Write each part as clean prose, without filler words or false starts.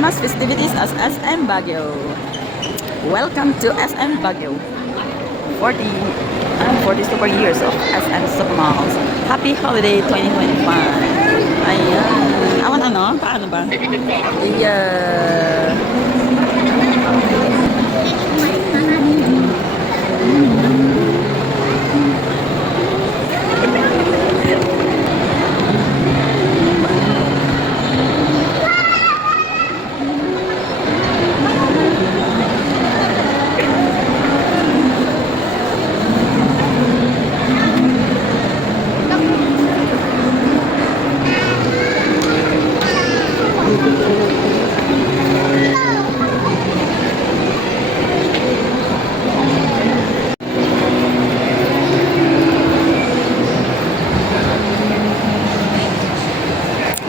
Christmas festivities as SM Baguio. Welcome to SM Baguio. 40 super years of SM Supermalls. Happy Holiday 2025. Ayan. Awan ano? Paano ba? Yeah.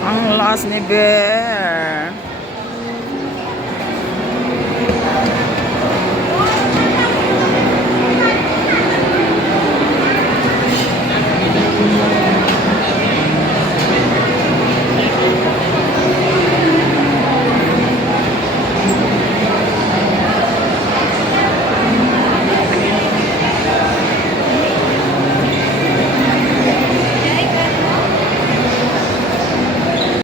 Ang lakas ni Bear.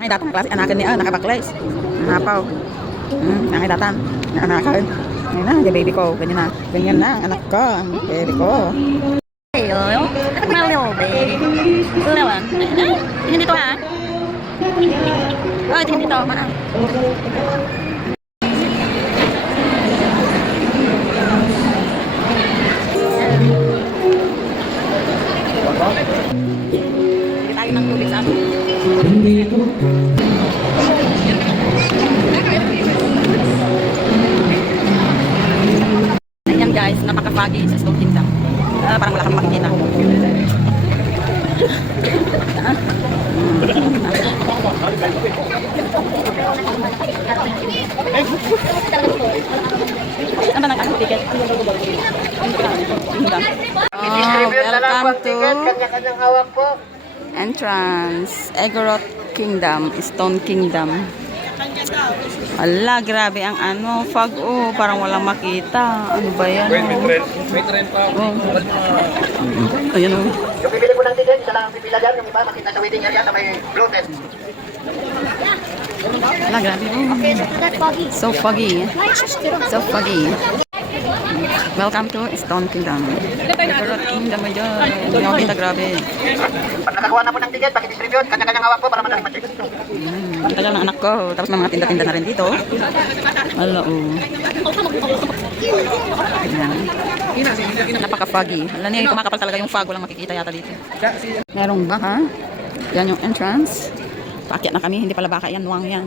Datang kelas anakan ni nakabakles. Napaw. Nakay datang. Anakan. Ayun na, yung baby ko. Ganyan na. Ganyan na, anak ko. Ang baby ko. Ayo, malo, baby. Lawan. Tingin dito ha. Oh, tingin dito. Mana? Hindi tayo ng tubig sa amin. Ayan guys, napaka-foggy sa Stone Kingdom. Parang wala kami makikita. Saan ba nag-ticket? Welcome to entrance Egorot Kingdom, Stone Kingdom. Ala, grabe ang ano, fog parang walang makita. Ano ba yan? May trend pa. Ayan o. Yung bibili ko ng ticket, isa lang ang pipila dyan. Yung iba makita sa waiting area sa may bloated. Ala, grabe. So foggy. So foggy. Welcome to Stone Kingdom. Egorot Kingdom mo dyan. Hindi ako kita, grabe. Pag nakakuha na po ng ticket, pag-distribute, kanya-kanyang hawak po para madaling ma-check. Ang tagal ng anak ko. Tapos may mga tinda-tinda na rin dito. Ala, Ayan. Napaka-foggy. Alam niya, kumakapal talaga yung fog. Walang makikita yata dito. Merong baka. Yan yung entrance. Paakyat na kami. Hindi pala baka yan. Nuwang yan.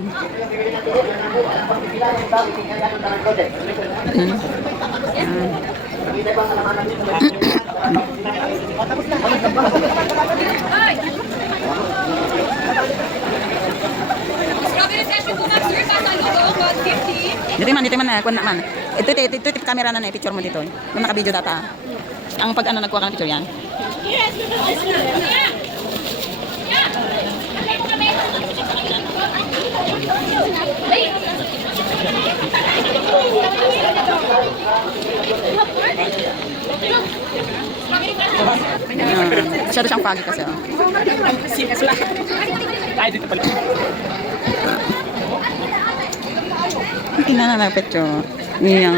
Dito man kung naman. Ito camera na picture mo dito. Yung naka-video data. Ang pag ano nagkuha ka ng picture yan. Masyado siyang foggy kasi. Tingnan na lang picture. Yung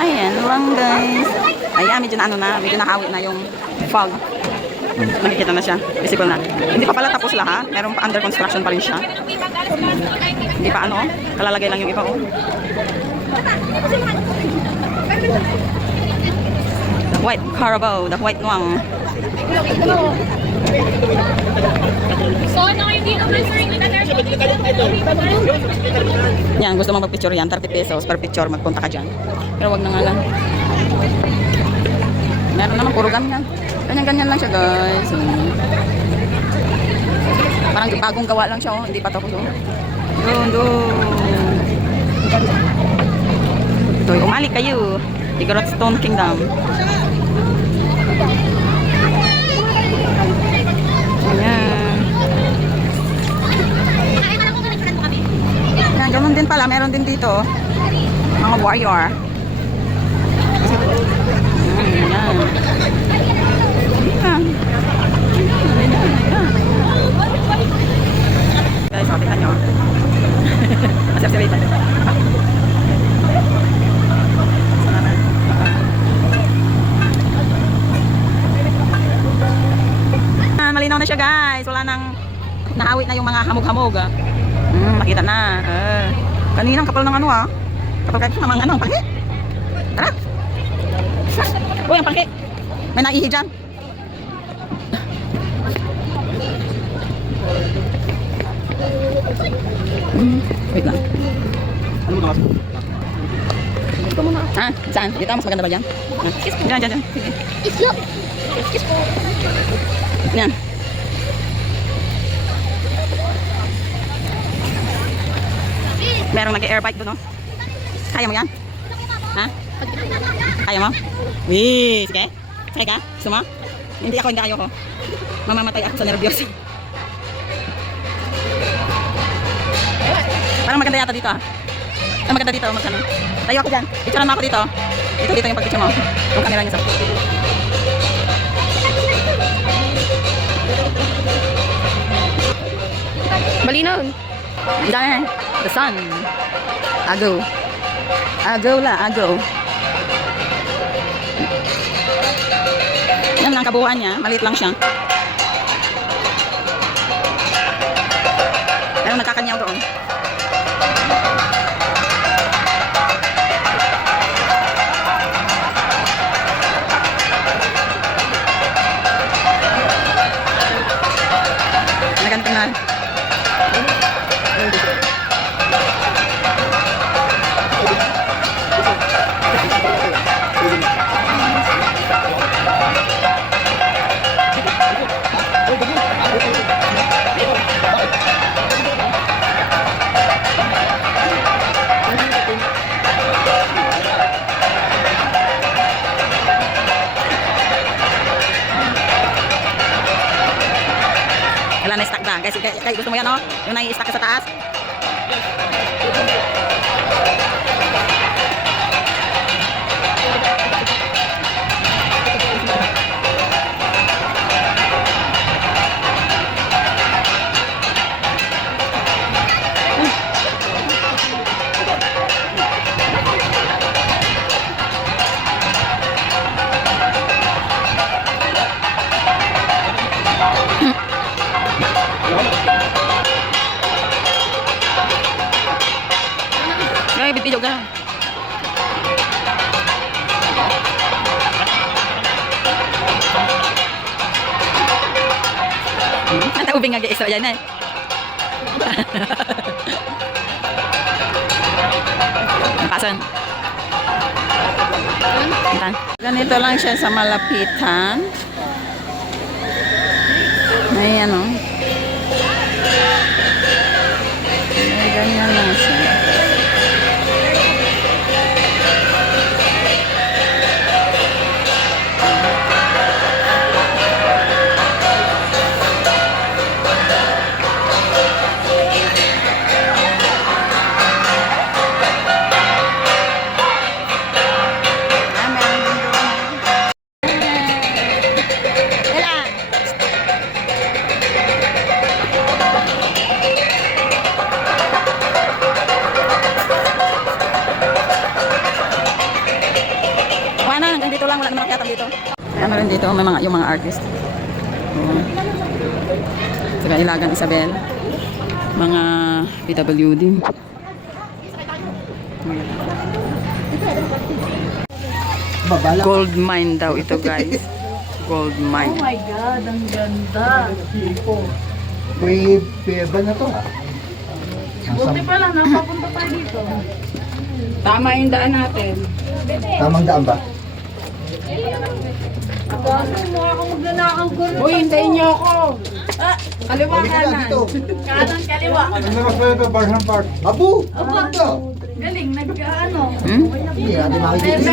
ayan lang guys. Ayan, medyo na ano na, medyo nahawi na yung fog. Nakikita na siya, visible na. Hindi pa pala tapos lahat, meron pa under construction pa rin siya. Hindi pa ano, kalalagay lang yung iba The white Carabao, the white nuang. So, no, hindi naman sir, hindi na Yan, gusto mo magpicture yan, 30 pesos per picture, magpunta ka dyan. Pero wag na nga lang. Meron naman, puro gam yan. Ganyan-ganyan lang siya, guys. Parang bagong gawa lang siya, oh. Hindi pa tapos, oh. Doon. Ito, umali kayo. Igorot Stone Kingdom. Ayan. Ayan, ganun din pala. Meron din dito, oh. Mga warrior. Ayan. Ayan. Guys, so, tingnan nyo. Masarap-sarap. Malinaw na siya, guys. Wala nang naawit na yung mga hamog-hamog. Makita na. Kaninang kapal ng ano, ah. Kapal kahit ng mga ano, ang panghi. Tara. Uy, ang panghi. May naihi dyan. Wait lang. Ano mo nakas? Ah, saan? Dito, mas maganda ba dyan? Dyan. Sige. Yan. Merong nag-air bike doon, no? Kaya mo yan? Ha? Kaya mo? Wee, sige. Sige ka? Gusto mo? Hindi ayoko. Mamamatay ako sa nervyos. Parang maganda yata dito, ah. Maganda dito, magkano. Tayo ako dyan. Picturean mo ako dito. Dito yung pag-picture mo. Yung camera niya sa. Malinaw. Diyan, the sun. Agaw. Agaw la, agaw. Yan lang kabuuan niya. Maliit lang siya. Pero nagkakanyaw doon. Naganting na. Wala na stack ba? Guys, gusto mo yan, oh? Yung nai-stack ka sa taas. Ay, bibidyo ka. Ata ubing nga extra yan, eh. Pasan. Ganito lang siya sa malapitan. May ano. May ganyan lang siya. Dito lang, wala naman nakayatan dito. Ano rin dito, may mga, yung mga artist. Saka Ilagan Isabel. Mga PWD. Gold mine daw ito, guys. Gold mine. Oh my God, ang ganda. May peba na to. Buti pala, napapunta tayo dito. Tama yung daan natin. Tamang daan ba? Uy, hintayin niyo ako. Kaliwa kanan. Kanan, kaliwa. Abu! Galing, nag-ano. Hindi natin makikita.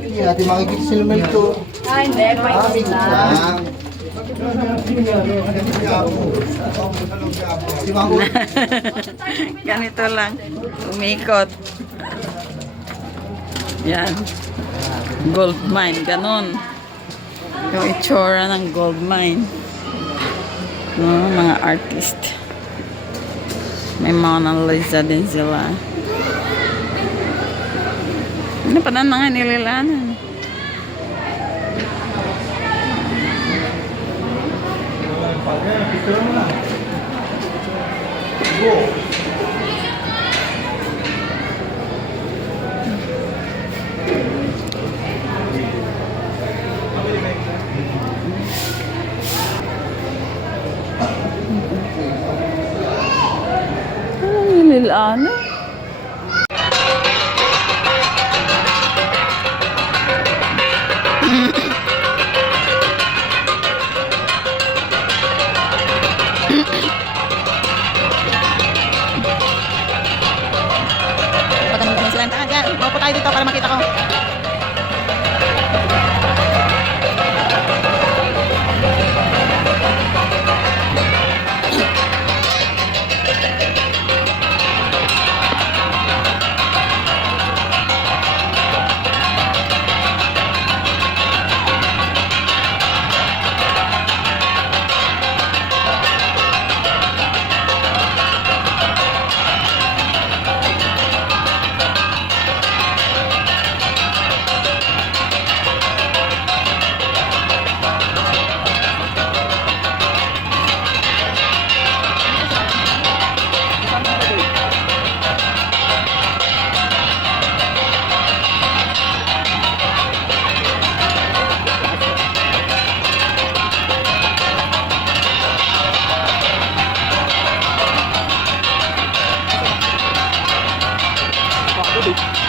Hindi natin makikita sila may ito. Ah, hindi. Amin lang. Si Mango. Ganito lang. Umikot. Yan. Gold mine. Ganon. Yung itsura ng gold mine. No, mga artist. May Mona Lisa din sila. Ano pa na nga nililanan? Ano nililanan? Pagkakas mo sila ang tahan dyan. Maupo tayo dito para makita ko. Tubig.